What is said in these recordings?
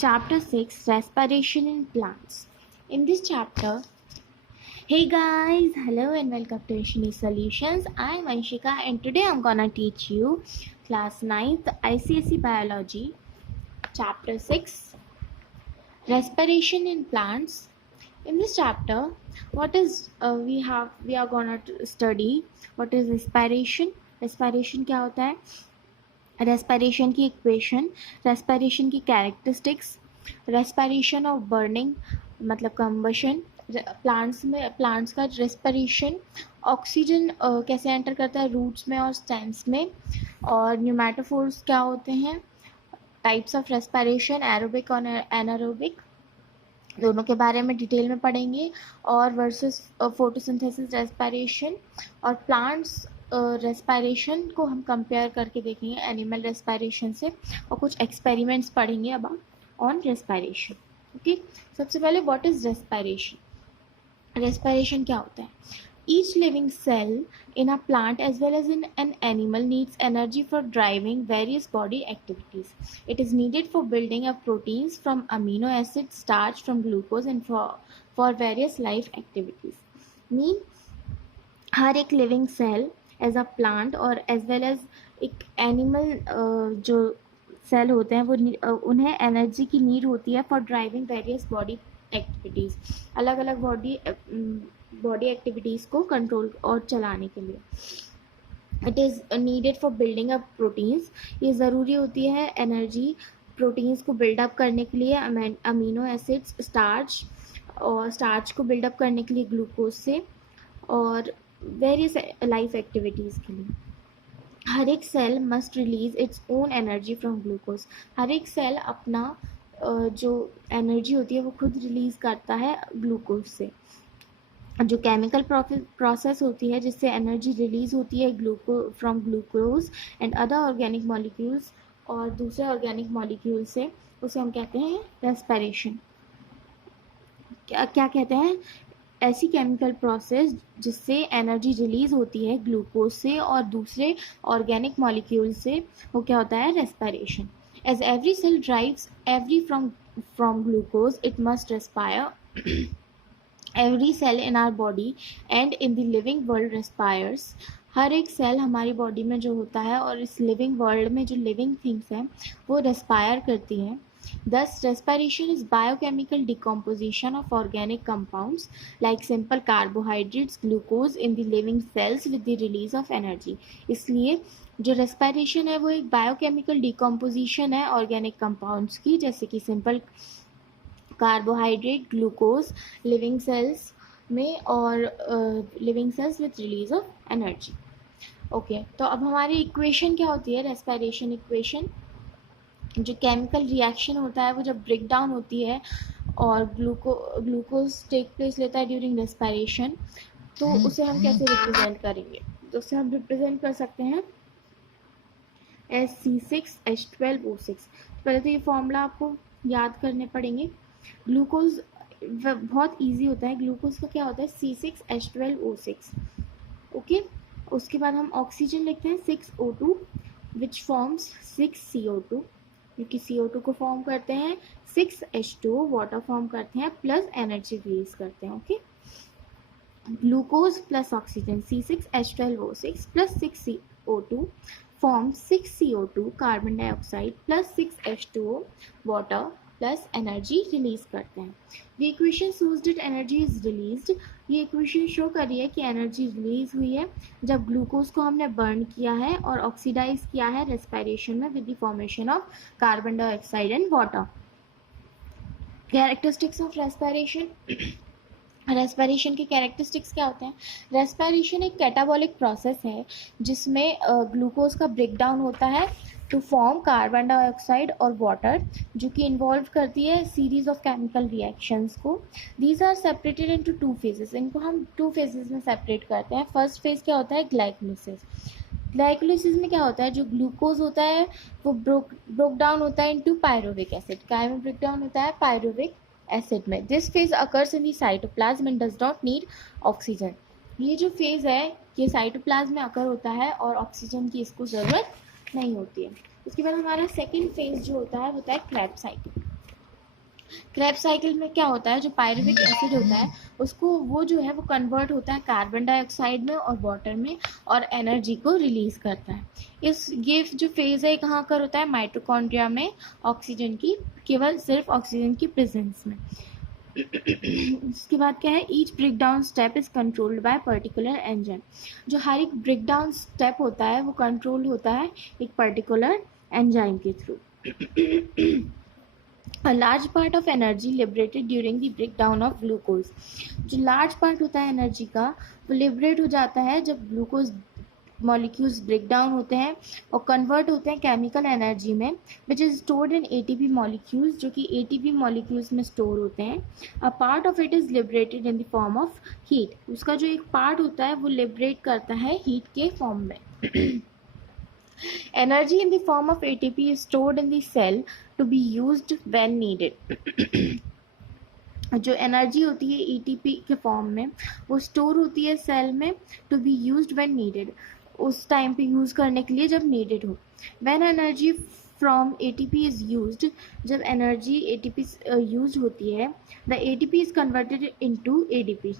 Chapter 6, Respiration in Plants. In this chapter, hey guys, hello and welcome to Ishini Solutions. I'm Anshika and today I'm gonna teach you class 9th ICSE Biology, Chapter 6, Respiration in Plants. In this chapter, what is we are gonna study what is respiration. Respiration क्या होता है, respiration की equation, respiration की characteristics, respiration of burning मतलब combustion, plants का respiration, oxygen कैसे enter करता है रूट्स में और स्टेम्स में, और न्यूमेटोफोर्स क्या होते हैं, टाइप्स ऑफ रेस्पिरेशन एरोबिक और एनारोबिक दोनों के बारे में डिटेल में पढ़ेंगे, और वर्सेस फोटोसिंथेसिस रेस्पिरेशन, और प्लांट्स रेस्पिरेशन को हम कंपेयर करके देखेंगे एनिमल रेस्पिरेशन से, और कुछ एक्सपेरिमेंट्स पढ़ेंगे अब ऑन रेस्पिरेशन. ओके, सबसे पहले व्हाट इज रेस्पिरेशन. रेस्पिरेशन क्या होता है. Each living cell in a plant as well as in an animal needs energy for driving various body activities. It is needed for building up proteins from amino acids, starch from glucose, and for various life activities. Mean हर एक living cell as a plant और as well as एक animal जो cell होते हैं वो उन्हें energy की नीड होती है for driving various body activities, अलग अलग बॉडी एक्टिविटीज़ को कंट्रोल और चलाने के लिए. It is needed for building up proteins. ये ज़रूरी होती है एनर्जी प्रोटीन्स को बिल्डअप करने के लिए, अमीनो एसिड्स, स्टार्च, और स्टार्च को बिल्डअप करने के लिए ग्लूकोज से, और वेरियस लाइफ एक्टिविटीज़ के लिए. हर एक cell must release its own energy from glucose. हर एक सेल अपना जो एनर्जी होती है वो खुद रिलीज़ करता है ग्लूकोज से. जो केमिकल प्रोसेस होती है जिससे एनर्जी रिलीज होती है from glucose and other organic molecules और दूसरे ऑर्गेनिक मॉलिक्यूल से, उसे हम कहते हैं रेस्पिरेशन. क्या कहते हैं, ऐसी केमिकल प्रोसेस जिससे एनर्जी रिलीज होती है ग्लूकोज से और दूसरे ऑर्गेनिक मॉलिक्यूल से, वो क्या होता है, respiration. As every cell drives every from glucose it must respire. Every cell in our body and in the living world respires. हर एक सेल हमारी बॉडी में जो होता है और इस लिविंग वर्ल्ड में जो लिविंग थिंग्स हैं वो रेस्पायर करती हैं. Thus, respiration is biochemical decomposition of organic compounds like simple carbohydrates, glucose in the living cells with the release of energy. इसलिए जो respiration है वो एक biochemical decomposition है organic compounds की, जैसे कि simple carbohydrate, glucose living cells में, और living cells with release of energy. Okay, तो अब हमारी इक्वेशन क्या होती है, respiration इक्वेशन. जो केमिकल रिएक्शन होता है वो जब ब्रेक डाउन होती है और ग्लूकोज टेक प्लेस लेता है ड्यूरिंग रेस्पिरेशन, तो उसे हम कैसे रिप्रेजेंट करेंगे. तो उसे हम रिप्रेजेंट कर सकते हैं एस C6H12O6. पहले तो ये फॉर्मूला आपको याद करने पड़ेंगे. ग्लूकोज बहुत इजी होता है. ग्लूकोज का क्या होता है, C6H12O6. ओके, उसके बाद हम ऑक्सीजन लिखते हैं 6O2 विच फॉर्म्स 6CO2, क्योंकि CO2 को फॉर्म करते हैं, 6H2O वाटर फॉर्म करते हैं, प्लस एनर्जी रिलीज करते हैं. Okay, glucose plus oxygen C6H12O6 plus 6CO2 form 6CO2 carbon dioxide plus 6H2O water plus energy release करते हैं. The equation shows that energy is released. ये equation show कर रही है कि एनर्जी रिलीज हुई है जब ग्लूकोज को हमने बर्न किया है और ऑक्सीडाइज किया है रेस्पिरेशन में with the formation of carbon dioxide and water. Characteristics of respiration. Respiration के कैरेक्टरिस्टिक्स क्या होते हैं. रेस्पिरेशन एक कैटाबॉलिक प्रोसेस है जिसमें ग्लूकोज का ब्रेकडाउन होता है टू फॉर्म कार्बन डाइऑक्साइड और वाटर, जो कि इन्वॉल्व करती है सीरीज ऑफ केमिकल रिएक्शंस को. These are separated into 2 phases. इनको हम 2 फेजेस में सेपरेट करते हैं. फर्स्ट फेज क्या होता है, ग्लाइकोलिसिस. ग्लाइकोलिसिस में क्या होता है, जो ग्लूकोज होता है वो ब्रोक डाउन होता है इनटू पायरुविक एसिड. काय में ब्रेक डाउन होता है, पायरुविक एसिड में. This phase occurs in the cytoplasm and does not need oxygen. ये जो फेज है ये साइटोप्लाज्म में अकर होता है और ऑक्सीजन की इसको ज़रूरत नहीं होती है. उसके बाद हमारा सेकेंड फेज जो होता है वो होता है क्रेब्स साइकिल. क्रेब्स साइकिल में क्या होता है, जो पायरुविक एसिड होता है उसको वो जो है वो कन्वर्ट होता है कार्बन डाइऑक्साइड में और वाटर में और एनर्जी को रिलीज करता है। ये जो फेज है कहाँ कर होता है, माइटोकॉन्ड्रिया में, ऑक्सीजन की, केवल सिर्फ ऑक्सीजन की प्रेजेंस में। इसके बाद क्या है, each break down step is controlled by particular enzyme. जो हर एक ब्रेक डाउन स्टेप होता है वो कंट्रोल होता है एक पर्टिकुलर एंजाइम के through. A large part of energy liberated during the breakdown of glucose, जो लार्ज पार्ट होता है एनर्जी का वो लिबरेट हो जाता है जब ग्लूकोज मॉलिक्यूल्स ब्रेक डाउन होते हैं और कन्वर्ट होते हैं केमिकल एनर्जी में, which is stored in ATP molecules, जो कि एटीपी मॉलिक्यूल्स में स्टोर होते हैं। A part of it is liberated in the form of heat, उसका जो एक पार्ट होता है वो लिबरेट करता है हीट के फॉर्म में। Energy in the form of ATP is stored in the cell to be used when needed. जो एनर्जी होती है एटीपी के फॉर्म में वो स्टोर होती है सेल में to be used when needed, उस टाइम पे यूज़ करने के लिए जब नीडेड हो। When energy from ATP is used, जब एनर्जी एटीपी यूज होती है, the ATP is converted into ADP,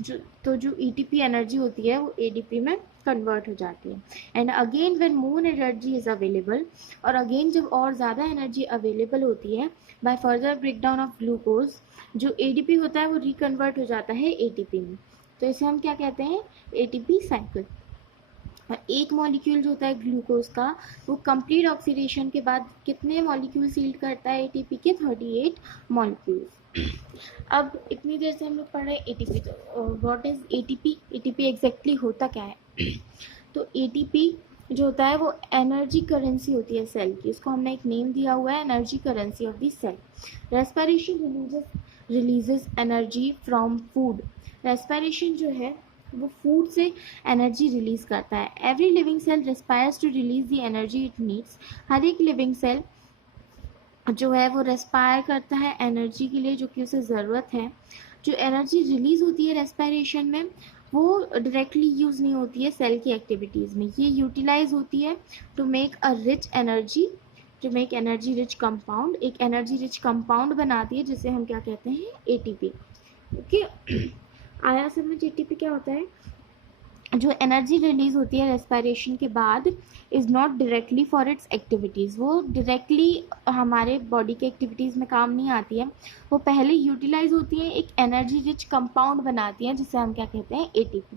तो जो एटीपी एनर्जी होती है वो एडीपी में कन्वर्ट हो जाती है। And again when more energy is available, और अगेन जब और ज़्यादा एनर्जी अवेलेबल होती है by further breakdown of glucose, जो एडीपी होता है वो रिकन्वर्ट हो जाता है एटीपी में। तो इसे हम क्या कहते हैं, एटीपी साइकिल। और एक मॉलिक्यूल जो होता है ग्लूकोज का वो कंप्लीट ऑक्सीडेशन के बाद कितने मॉलिक्यूल सील्ड करता है एटीपी के, 38 मॉलिक्यूल्स। अब इतनी देर से हम लोग पढ़ रहे हैं एटीपी, तो what is ATP, ATP exactly होता क्या है। तो एटीपी जो होता है वो एनर्जी करेंसी होती है सेल की, इसको हमने एक नेम दिया हुआ है, energy currency of the cell. Respiration releases energy from food, respiration जो है वो फूड से एनर्जी रिलीज करता है। Every living cell respires to release the energy it needs, हर एक लिविंग सेल जो है वो रेस्पायर करता है एनर्जी के लिए जो कि उसे ज़रूरत है। जो एनर्जी रिलीज होती है रेस्पिरेशन में वो डायरेक्टली यूज़ नहीं होती है सेल की एक्टिविटीज़ में, ये यूटिलाइज होती है to make a rich energy, to make energy rich compound, एक एनर्जी रिच कंपाउंड बनाती है जिसे हम क्या कहते हैं, एटीपी। ओके, आया समझ एटीपी क्या होता है। जो एनर्जी रिलीज होती है रेस्पिरेशन के बाद is not directly for its activities, वो डायरेक्टली हमारे बॉडी के एक्टिविटीज़ में काम नहीं आती है, वो पहले यूटिलाइज होती है, एक एनर्जी रिच कंपाउंड बनाती है जिसे हम क्या कहते हैं, एटीपी।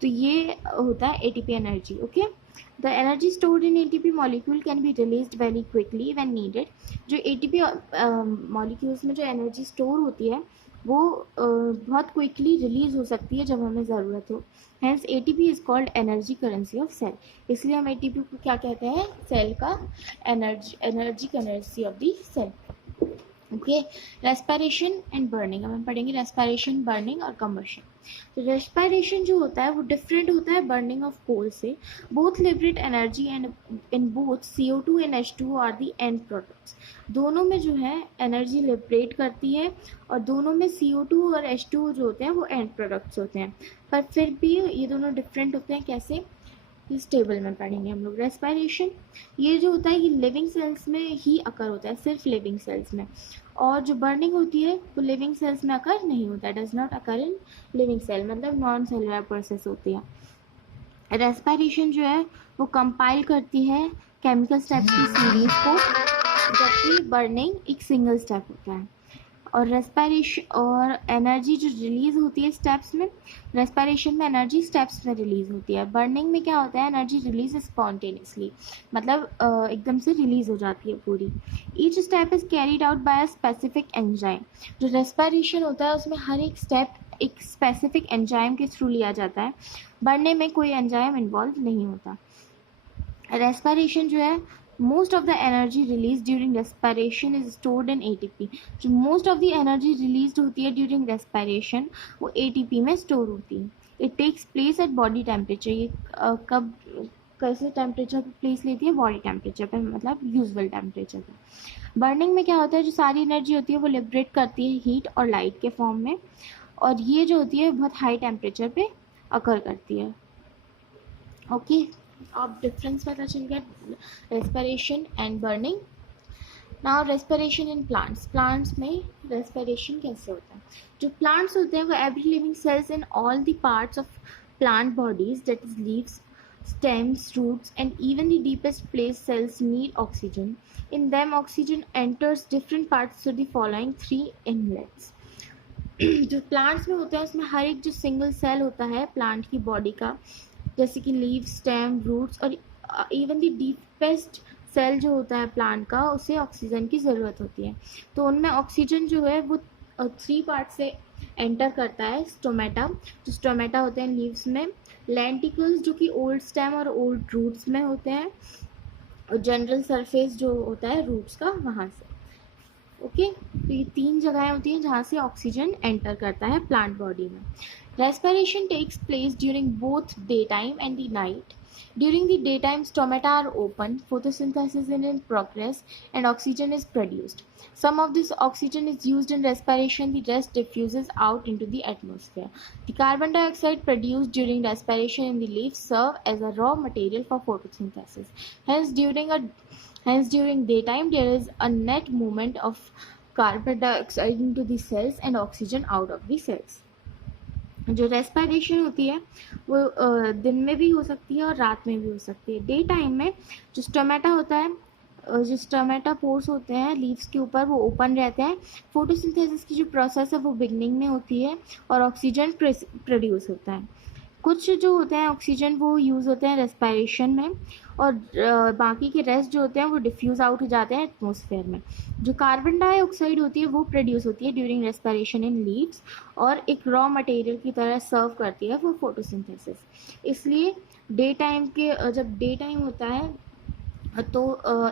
तो ये होता है ATP energy. Okay, the energy stored in ATP molecule can be released very quickly when needed, जो एटीपी मॉलिक्यूल्स में जो एनर्जी स्टोर होती है वो बहुत क्विकली रिलीज हो सकती है जब हमें ज़रूरत हो। Hence ATP is called energy currency of cell, इसलिए हम एटीपी को क्या कहते हैं, सेल का energy currency of the cell. Okay, respiration and burning, अब हम पढ़ेंगे रेस्पिरेशन, बर्निंग और कंबशन। तो रेस्पिरेशन जो होता है वो डिफरेंट होता है बर्निंग ऑफ कोल से। Both liberate energy and in both CO2 and H2 are the end products, दोनों में जो है एनर्जी लिबरेट करती है और दोनों में CO2 और H2 जो होते हैं वो एंड प्रोडक्ट्स होते हैं, पर फिर भी ये दोनों डिफरेंट होते हैं। कैसे, इस टेबल में पढ़ेंगे हम लोग। रेस्पिरेशन ये जो होता है ये लिविंग सेल्स में ही अकर होता है, सिर्फ लिविंग सेल्स में, और जो बर्निंग होती है वो लिविंग सेल्स में अकर नहीं होता है, does not occur in living cell, मतलब नॉन सेलुलर प्रोसेस होती है। रेस्पिरेशन जो है वो कंपाइल करती है केमिकल स्टेप्स की सीरीज को, जबकि बर्निंग एक सिंगल स्टेप होता है। और रेस्पिरेशन और एनर्जी जो रिलीज होती है स्टेप्स में, रेस्पिरेशन में एनर्जी स्टेप्स में रिलीज होती है, बर्निंग में क्या होता है, एनर्जी रिलीज स्पॉन्टेनियसली, मतलब एकदम से रिलीज हो जाती है पूरी। Each step is carried out by a specific enzyme, जो रेस्पिरेशन होता है उसमें हर एक स्टेप एक स्पेसिफिक एंजाइम के थ्रू लिया जाता है, बर्निंग में कोई एंजाइम इन्वॉल्व नहीं होता। रेस्पिरेशन जो है, most of the energy released during respiration is stored in ATP, जो most of the energy released होती है during respiration वो ATP में store होती है। It takes place at body temperature, ये कब कैसे टेम्परेचर पे प्लेस लेती है, बॉडी टेम्परेचर पे, मतलब यूजुअल टेम्परेचर पे। बर्निंग में क्या होता है, जो सारी एनर्जी होती है वो लिबरेट करती है हीट और लाइट के फॉर्म में, और ये जो होती है बहुत हाई टेम्परेचर पे अकर करती है। ओके, अब डिफरेंस पता चल गया respiration and burning. Now respiration in plants, plants में रेस्पिरेशन कैसे होता है? जो प्लांट्स होते हैं वो every living cells in all the parts of plant bodies, that is leaves, stems, roots, and even the deepest placed cells need oxygen. In them, oxygen enters different parts through the following three inlets. जो plants में होता है उसमें हर एक जो single cell होता है plant की बॉडी का, जैसे कि लीव, स्टेम, रूट्स और इवन द डीपेस्ट सेल जो होता है प्लांट का, उसे ऑक्सीजन की ज़रूरत होती है. तो उनमें ऑक्सीजन जो है वो थ्री पार्ट से एंटर करता है. स्टोमेटा, जो स्टोमेटा होते हैं लीव्स में, लेंटिकल्स जो कि ओल्ड स्टेम और ओल्ड रूट्स में होते हैं, और जनरल सरफेस जो होता है रूट्स का, वहाँ से. ओके, तो ये तीन जगहें होती हैं जहाँ से ऑक्सीजन एंटर करता है प्लांट बॉडी में. Respiration takes place during both day time and the night. During the daytime, stomata are open, photosynthesis is in progress, and oxygen is produced. Some of this oxygen is used in respiration, the rest diffuses out into the atmosphere. The carbon dioxide produced during respiration in the leaves serve as a raw material for photosynthesis. Hence, during daytime, there is a net movement of carbon dioxide into the cells and oxygen out of the cells. जो respiration होती है वो दिन में भी हो सकती है और रात में भी हो सकती है. डे टाइम में जो स्टोमेटा होता है, जो स्टोमेटा पोर्स होते हैं लीव्स के ऊपर, वो ओपन रहते हैं. फोटोसिंथेसिस की जो प्रोसेस है वो बिगनिंग में होती है और ऑक्सीजन प्रोड्यूस होता है. कुछ जो होते हैं ऑक्सीजन वो यूज़ होते हैं रेस्पिरेशन में, और बाकी के रेस्ट जो होते हैं वो डिफ्यूज़ आउट हो जाते हैं एटमॉस्फेयर में. जो कार्बन डाइऑक्साइड होती है वो प्रोड्यूस होती है ड्यूरिंग रेस्पिरेशन इन लीव्स और एक रॉ मटेरियल की तरह सर्व करती है वो फोटोसिंथेसिस. इसलिए डे टाइम के जब डे टाइम होता है तो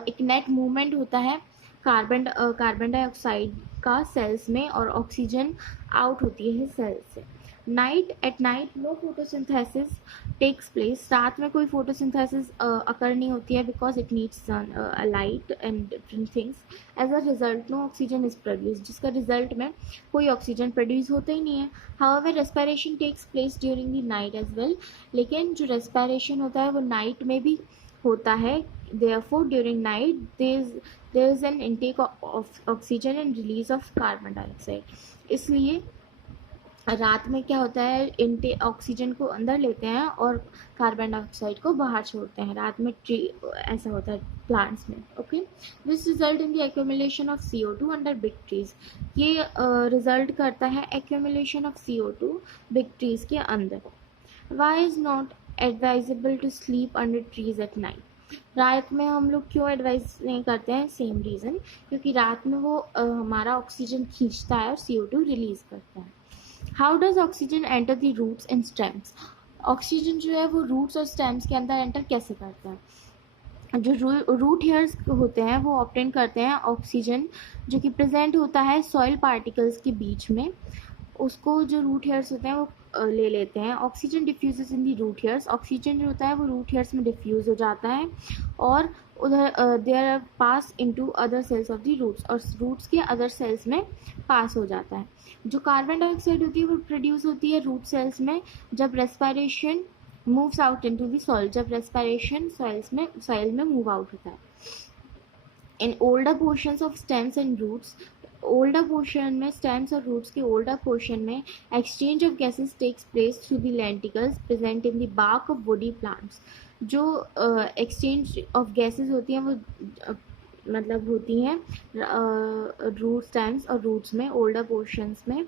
एक नेट मूवमेंट होता है कार्बन डाइऑक्साइड का सेल्स में और ऑक्सीजन आउट होती है सेल्स से. At night no photosynthesis takes place. रात में कोई फोटोसिंथेसिस अकर नहीं होती है because it needs light and different things. As a result no oxygen is produce, जिसका रिजल्ट में कोई ऑक्सीजन प्रोड्यूस होता ही नहीं है. However respiration takes place during the night as well. लेकिन जो रेस्पिरेशन होता है वो नाइट में भी होता है. Therefore, during night there is an intake of oxygen and release of carbon dioxide. इसलिए रात में क्या होता है, ऑक्सीजन को अंदर लेते हैं और कार्बन डाइऑक्साइड को बाहर छोड़ते हैं. रात में ऐसा होता है प्लांट्स में. Okay, this result in the accumulation of CO2 under big trees. ये रिजल्ट करता है accumulation of CO2 big trees के अंदर. Why is not advisable to sleep under trees at night. रात में हम लोग क्यों एडवाइस नहीं करते हैं? सेम रीज़न, क्योंकि रात में वो हमारा ऑक्सीजन खींचता है और CO2 रिलीज करता है. How does oxygen enter the roots and stems. Oxygen जो है वो रूट्स और स्टेम्स के अंदर एंटर कैसे करता है? जो रूट हेयर्स होते हैं वो ऑब्टेन करते हैं ऑक्सीजन जो कि प्रेजेंट होता है सॉइल पार्टिकल्स के बीच में. उसको जो रूट हेयर्स होते हैं वो ले लेते हैं. Oxygen diffuses in the root hairs. Oxygen जो होता है वो रूट हेयर्स में डिफ्यूज़ हो जाता है और उधर there pass into other cells of the roots, और रूट्स के अदर सेल्स में पास हो जाता है. जो कार्बन डाइऑक्साइड होती है वो प्रोड्यूस होती है रूट सेल्स में जब respiration moves out into the soil. जब रेस्पिरेशन सॉइल में मूव आउट होता है. In older portions of stems and roots, older portion में स्टेम्स और रूट्स के ओल्डर पोर्शन में exchange of gases takes place through the lenticels present in the bark of woody plants. जो exchange of gases होती हैं वो मतलब होती हैं रूट स्टेम्स और रूट्स में ओल्डर पोर्शंस में.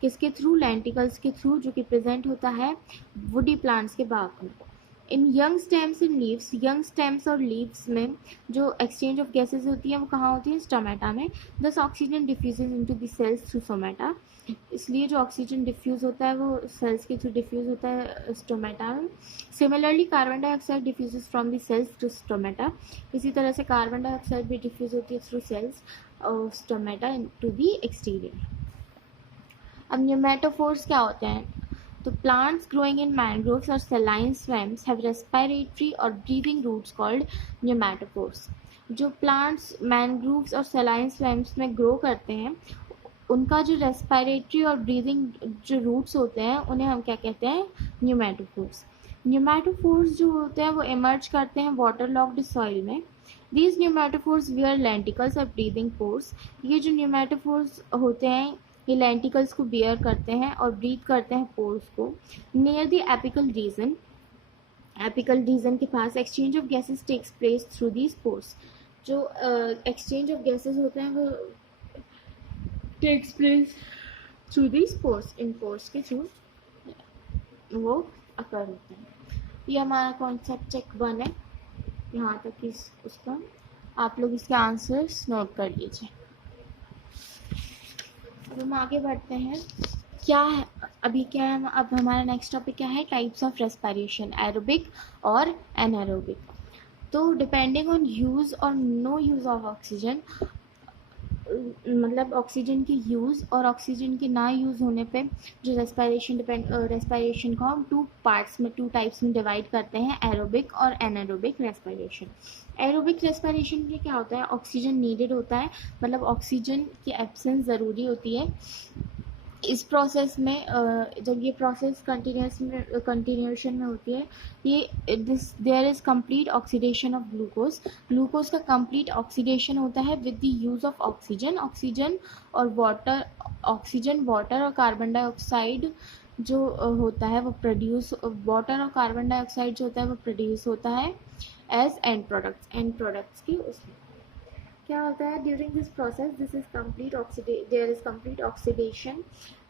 किसके थ्रू? लेंटिकल्स के थ्रू, जो कि प्रेजेंट होता है वुडी प्लांट्स के बार्क में. In young stems and leaves, young stems और लीव्स में जो एक्सचेंज ऑफ गैसेस होती हैं वो कहाँ होती है? स्टोमेटा में. Thus oxygen diffuses into the cells through stomata. इसलिए जो ऑक्सीजन डिफ्यूज़ होता है वो सेल्स के थ्रू डिफ्यूज़ होता है स्टोमेटा में. Similarly carbon dioxide diffuses from the cells through stomata. इसी तरह से कार्बन डाइऑक्साइड भी डिफ्यूज़ होती है थ्रू सेल्स और स्टोमेटा टू द एक्सटीरियर. अब न्यूमेटोफोर्स क्या होते हैं? तो plants growing in mangroves or saline swamps have respiratory or breathing roots called pneumatophores. जो plants mangroves और saline swamps में grow करते हैं उनका जो रेस्पिरेटरी और ब्रीदिंग जो रूट्स होते हैं उन्हें हम क्या कहते हैं? न्यूमेटोफोर्स. न्यूमेटोफोर्स जो होते हैं वो इमर्ज करते हैं वाटर लॉक्ड सॉइल में. These pneumatophores wear lenticles और breathing pores. ये जो pneumatophores होते हैं ये lenticles को bear करते हैं और breathe करते हैं pores को. Near the apical region के पास exchange of gases takes place through these pores. जो exchange of gases होते हैं वो takes place through these pores. In pores के थ्रू वो अकर होते हैं. ये हमारा कॉन्सेप्ट चेक 1 है. यहाँ तक उसका आप लोग इसके आंसर्स नोट कर लीजिए. अब हम आगे बढ़ते हैं. क्या है अभी क्या है, अब हमारा नेक्स्ट टॉपिक क्या है, टाइप्स ऑफ रेस्पिरेशन, एरोबिक और एनारोबिक. तो डिपेंडिंग ऑन यूज़ और नो यूज़ ऑफ ऑक्सीजन, मतलब ऑक्सीजन की यूज़ और ऑक्सीजन के ना यूज़ होने पे जो रेस्पिरेशन को हम टू टाइप्स में डिवाइड करते हैं, एरोबिक और एनारोबिक रेस्पिरेशन. एरोबिक रेस्पिरेशन में क्या होता है, ऑक्सीजन नीडेड होता है, मतलब ऑक्सीजन की एब्सेंस ज़रूरी होती है. इस प्रोसेस में जब ये प्रोसेस कंटिन्यूएशन में होती है, ये there is complete oxidation of glucose का कंप्लीट ऑक्सीडेशन होता है with the use of oxygen और वाटर और कार्बन डाइऑक्साइड जो होता है वो प्रोड्यूस होता है एज एंड प्रोडक्ट्स की उसमें क्या होता है. During this process there is complete oxidation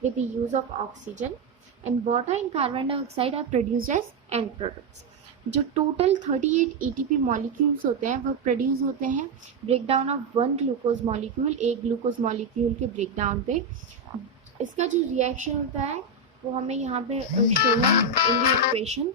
with the use of oxygen and water and carbon dioxide are produced as end products. जो टोटल 38 ATP मॉलिक्यूल्स होते हैं वो प्रोड्यूस होते हैं ब्रेकडाउन ऑफ 1 ग्लूकोज मॉलिक्यूल, एक ग्लूकोज मॉलिक्यूल के breakdown पे. इसका जो रिएक्शन होता है वो हमें यहाँ पे शो है इन the equation.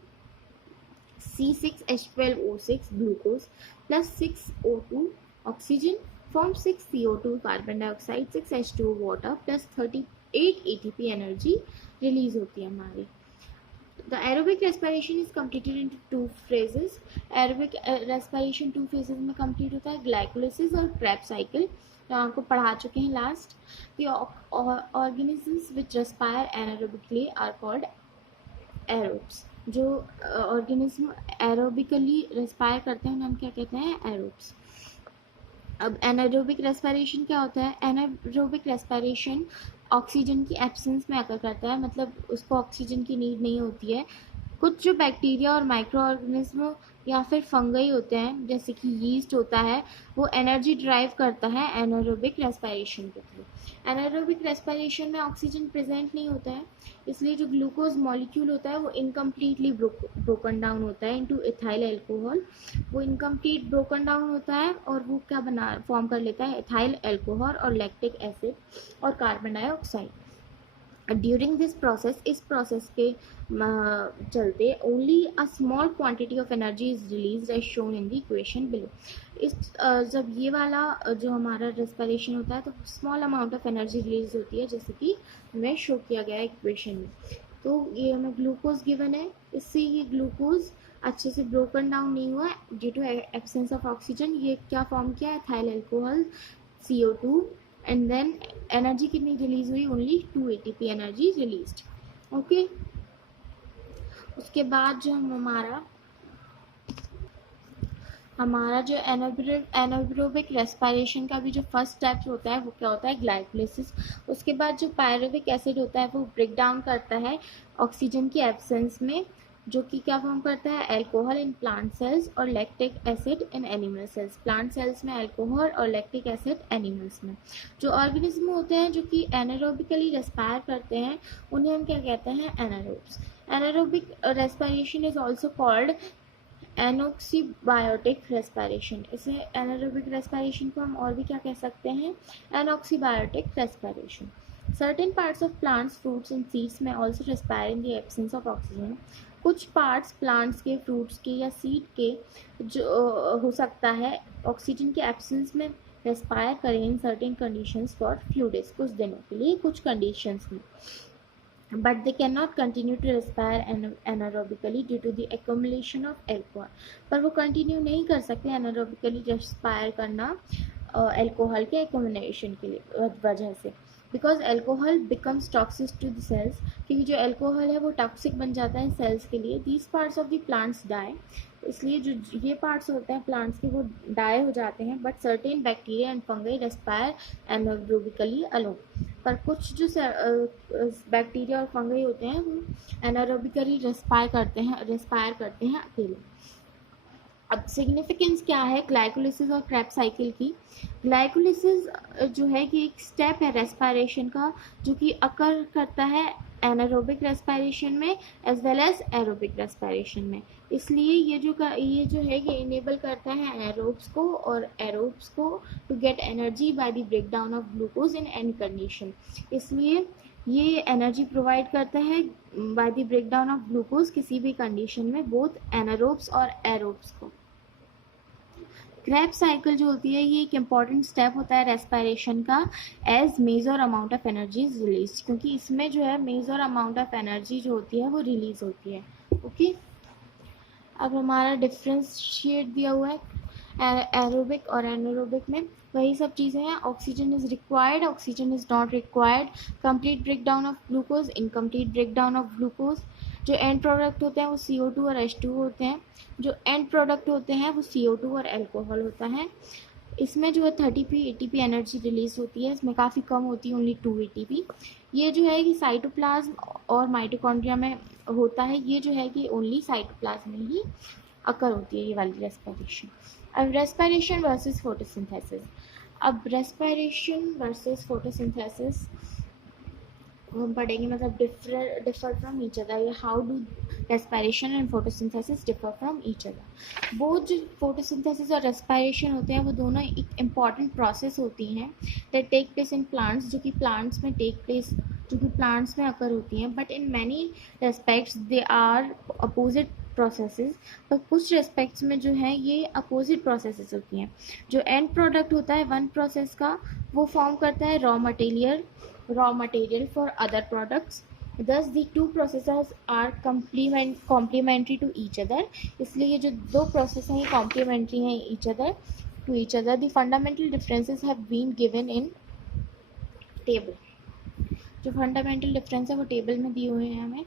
C6H12O6 glucose plus 6O2 oxygen form 6 CO2 carbon dioxide, 6 H2O water plus 38 ATP energy release होती है हमारी. The aerobic respiration is completed into two phases. Aerobic respiration 2 phases में complete होता है, glycolysis और Krebs cycle, जो आपको पढ़ा चुके हैं last. The organisms which respire anaerobically are called aerobes. जो ऑर्गेनिज्म एरोबिकली रेस्पायर करते हैं उन्हें हम क्या कहते हैं, एरोब्स. अब एनारोबिक रेस्पिरेशन क्या होता है, एनारोबिक रेस्पिरेशन ऑक्सीजन की एब्सेंस में अकर करता है, मतलब उसको ऑक्सीजन की नीड नहीं होती है. कुछ जो बैक्टीरिया और माइक्रो ऑर्गेनिज्म या फिर फंगई होते हैं जैसे कि यीस्ट होता है वो एनर्जी ड्राइव करता है एनारोबिक रेस्पिरेशन के थ्रू. एनारोबिक रेस्पिरेशन में ऑक्सीजन प्रेजेंट नहीं होता है, इसलिए जो ग्लूकोज मॉलिक्यूल होता है वो इनकम्प्लीटली ब्रोकन डाउन होता है इनटू इथाइल अल्कोहल. वो इनकम्प्लीट ब्रोकन डाउन होता है और वो क्या फॉर्म कर लेता है, इथाइल अल्कोहल और लैक्टिक एसिड और carbon dioxide. During this process, इस प्रोसेस के चलते only a small quantity of energy is release as shown in the equation below. इस जब ये वाला जो हमारा रेस्पिरेशन होता है तो small amount of energy release होती है जैसे कि हमें शो किया गया है इक्वेशन में. तो ये हमें ग्लूकोज गिवन है, इससे ये ग्लूकोज अच्छे से ब्रोकन डाउन नहीं हुआ due to absence of oxygen. ये क्या फॉर्म किया है, ethyl alcohol CO2 and then energy कितनी रिलीज हुई, only 2 ATP energy released. Okay. उसके बाद जो हमारा जो एनारोबिक रेस्पिरेशन का भी जो फर्स्ट स्टेप होता है वो क्या होता है, ग्लाइकोलिसिस. उसके बाद जो पायरुविक एसिड होता है वो ब्रेक डाउन करता है ऑक्सीजन की एब्सेंस में, जो कि क्या फॉर्म करता है, अल्कोहल इन प्लांट सेल्स और lactic acid in animal cells. Plant cells में अल्कोहल और लैक्टिक एसिड एनिमल्स में. जो ऑर्गेनिज्म होते हैं जो कि एनारोबिकली रेस्पायर करते हैं उन्हें हम क्या कहते हैं, anaerobes. Anaerobic respiration is also called anoxybiotic respiration. इसे एनारोबिक रेस्पिरेशन को हम और भी क्या कह सकते हैं, anoxybiotic respiration. Certain parts of plants, fruits and seeds में also respire in the absence of oxygen. कुछ पार्ट्स प्लांट्स के, फ्रूट्स के या सीड के जो हो सकता है ऑक्सीजन के एब्सेंस में रेस्पायर करें in certain conditions for few days, कुछ दिनों के लिए कुछ कंडीशंस में. But they cannot continue to respire anaerobically due to the accumulation of alcohol. पर वो कंटिन्यू नहीं कर सकते एनारोबिकली रेस्पायर करना अल्कोहल के एक्यूमुलेशन के लिए वजह से, because alcohol becomes toxic to the cells, क्योंकि जो अल्कोहल है वो टॉक्सिक बन जाता है सेल्स के लिए। These parts of the plants die, इसलिए जो ये पार्ट्स होते हैं प्लांट्स के वो डाई हो जाते हैं। But certain bacteria and fungi respire anaerobically alone, पर कुछ जो बैक्टीरिया और फंगी होते हैं वो एनारोबिकली रेस्पायर करते हैं अकेले। अब सिग्निफिकेंस क्या है ग्लाइकोलिसिस और क्रेब्स साइकिल की। ग्लाइकोलिसिस जो है कि एक स्टेप है रेस्पायरेशन का, जो कि अकर करता है एनारोबिक रेस्पायरेशन में as well as aerobic respiration में। इसलिए ये जो है ये इनेबल करता है एनारोब्स को और एरोब्स को to get energy by the breakdown of glucose in any condition. इसलिए ये एनर्जी प्रोवाइड करता है by the breakdown of glucose किसी भी कंडीशन में, बोथ एनारोब्स और एरोब्स को। क्रेब्स साइकिल जो होती है ये एक इम्पॉर्टेंट स्टेप होता है रेस्पायरेशन का, as major amount of energy is release, क्योंकि इसमें जो है मेजर अमाउंट ऑफ एनर्जी जो होती है वो रिलीज होती है। ओके, अब हमारा डिफ्रेंशिएट दिया हुआ है एरोबिक और एनारोबिक में, वही सब चीज़ें हैं। Oxygen is required, oxygen is not required, complete breakdown of glucose, incomplete breakdown of glucose. जो एंड प्रोडक्ट होते हैं वो CO2 और H2 होते हैं। जो एंड प्रोडक्ट होते हैं वो CO2 और अल्कोहल होता है। इसमें जो है 30p ATP एनर्जी रिलीज होती है, इसमें काफ़ी कम होती है, ओनली 2 ATP। ये जो है कि साइटोप्लाज्म और माइटोकॉन्ड्रिया में होता है, ये जो है कि ओनली साइटोप्लाज्म में ही अकर होती है ये वाली रेस्पिरेशन। अब रेस्पिरेशन वर्सेस फोटोसिंथेसिस। अब रेस्पिरेशन वर्सेस फोटोसिंथेसिस हम पढ़ेंगे, मतलब differ from each other, how do respiration and photosynthesis differ from each other. वो जो फोटोसिंथेसिस और रेस्पिरेशन होते हैं वो दोनों एक इम्पॉर्टेंट प्रोसेस होती हैं that take place in plants, जो कि प्लांट्स में अकर होती हैं। But in many respects they are opposite processes, पर कुछ रेस्पेक्ट्स में जो है ये अपोजिट प्रोसेसेस होती हैं। जो एंड प्रोडक्ट होता है वन प्रोसेस का, वो फॉर्म करता है raw material for other products. Thus the two processes are complementary to each other. इसलिए ये जो दो प्रोसेस हैं ये complementary हैं to each other. The fundamental differences have been given in table. जो fundamental difference है वो टेबल में दिए हुए हैं हमें।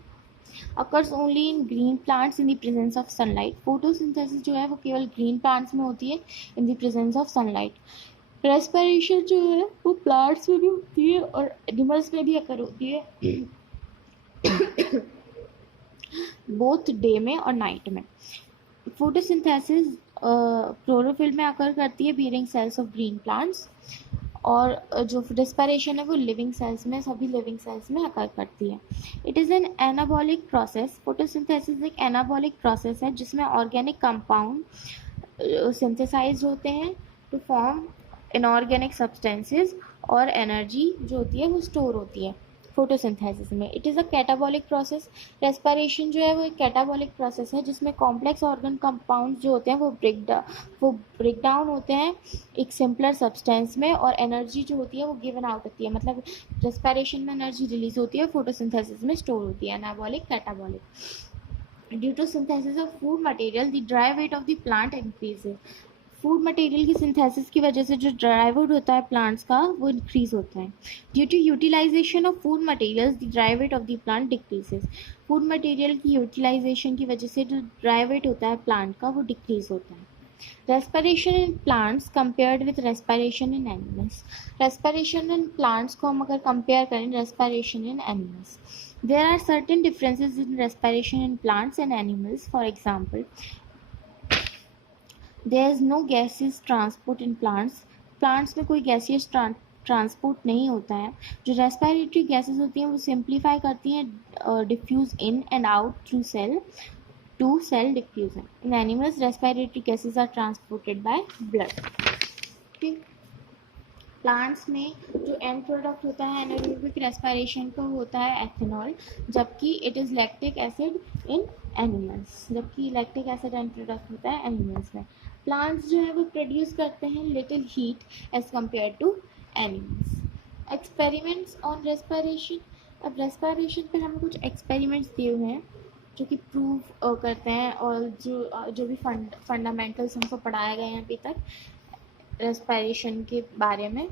occurs only in green plants in the presence of sunlight. photosynthesis जो है वो केवल green plants में होती है in the presence of sunlight. Respiration जो है वो प्लांट्स में भी होती है और एनिमल्स में भी अकर होती है, बोथ डे में और नाइट में। फोटोसिंथेसिस क्लोरोफिल में अकर करती है bearing cells of green plants, और जो रेस्पिरेशन है वो लिविंग सेल्स में, सभी लिविंग सेल्स में अकर करती है। It is an anabolic process. Photosynthesis एक एनाबॉलिक प्रोसेस है जिसमें ऑर्गेनिक कंपाउंड सिंथेसाइज होते हैं टू फॉर्म इनऑर्गेनिक सब्सटेंसेस, और एनर्जी जो होती है वो स्टोर होती है फोटोसिंथेसिस में। It is a catabolic process. Respiration जो है वो एक कैटाबॉलिक प्रोसेस है जिसमें कॉम्प्लेक्स ऑर्गन कंपाउंड जो होते हैं वो ब्रेक डाउन होते हैं एक सिंपलर सब्सटेंस में, और एनर्जी जो होती है वो गिवन आउट होती है, मतलब रेस्पिरेशन में एनर्जी रिलीज होती है, फोटोसिंथेसिस में स्टोर होती है, anabolic catabolic. Due to synthesis of food material the dry weight of the plant increases. Food material की सिंथेसिस की वजह से जो ड्राई वुड होता है प्लांट्स का वो इंक्रीज होता है। Due to utilization of food materials the dry weight of the plant decreases. Food material की यूटिलाइजेशन की वजह से जो ड्राई वेट होता है प्लांट का वो डिक्रीज होता है। Respiration in plants compared with respiration in animals. Respiration in plants को हम अगर कंपेयर करें respiration in animals, there are certain differences in respiration in plants and animals. For example, there is no gaseous transport in plants. Plants में कोई gaseous transport नहीं होता है। जो रेस्पिरेटरी गैसेस होती हैं वो सिंप्लीफाई करती हैं diffuse in and out through cell to cell diffusion. In animals respiratory gases are transported by blood. Plants में जो एंड प्रोडक्ट होता है एनारोबिक रेस्पिरेशन का होता है एथेनॉल, जबकि it is lactic acid in animals, जबकि लैक्टिक एसिड एंड प्रोडक्ट होता है एनिमल्स में। प्लांट्स जो है वो प्रोड्यूस करते हैं little heat as compare to animals. Experiments on respiration. अब रेस्पिरेशन पर हमें कुछ एक्सपेरिमेंट्स दिए हुए हैं जो कि प्रूव करते हैं, और जो भी फंडामेंटल्स हमको पढ़ाए गए हैं अभी तक, रेस्पिरेशन के बारे में।